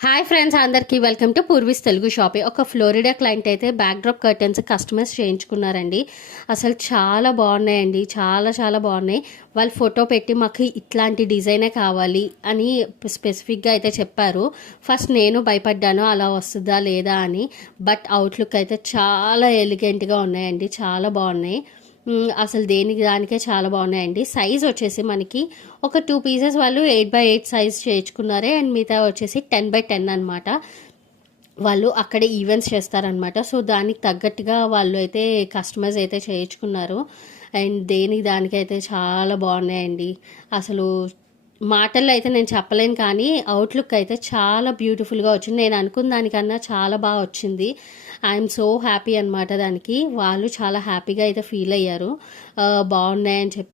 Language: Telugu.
హాయ్ ఫ్రెండ్స్, అందరికీ వెల్కమ్ టు పూర్వీస్ తెలుగు షాపింగ్. ఒక ఫ్లోరిడా క్లయింట్ అయితే బ్యాక్ డ్రాప్ కర్టెన్స్ కస్టమైజ్ చేయించుకున్నారండి. అసలు చాలా బాగున్నాయండి, చాలా చాలా బాగున్నాయి. వాళ్ళు ఫోటో పెట్టి మాకు ఇట్లాంటి డిజైనే కావాలి అని స్పెసిఫిక్గా అయితే చెప్పారు. ఫస్ట్ నేను భయపడ్డాను అలా వస్తుందా లేదా అని. బట్ అవుట్లుక్ అయితే చాలా ఎలిగెంట్గా ఉన్నాయండి, చాలా బాగున్నాయి. అసలు దేనికి దానికే చాలా బాగున్నాయండి. సైజ్ వచ్చేసి మనకి ఒక 2 పీసెస్ వాళ్ళు 8x8 సైజ్ చేయించుకున్నారే, అండ్ మిగతా వచ్చేసి 10x10 అనమాట. వాళ్ళు అక్కడే ఈవెంట్స్ చేస్తారనమాట. సో దానికి తగ్గట్టుగా వాళ్ళు అయితే కస్టమైజ్ అయితే చేయించుకున్నారు. అండ్ దేనికి దానికైతే చాలా బాగున్నాయండి. అసలు మాటల్లో అయితే నేను చెప్పలేను, కానీ అవుట్లుక్ అయితే చాలా బ్యూటిఫుల్గా వచ్చింది. నేను అనుకున్న దానికన్నా చాలా బాగా వచ్చింది. ఐఎమ్ సో హ్యాపీ అనమాట. దానికి వాళ్ళు చాలా హ్యాపీగా అయితే ఫీల్ అయ్యారు. బాగున్నాయని చెప్పి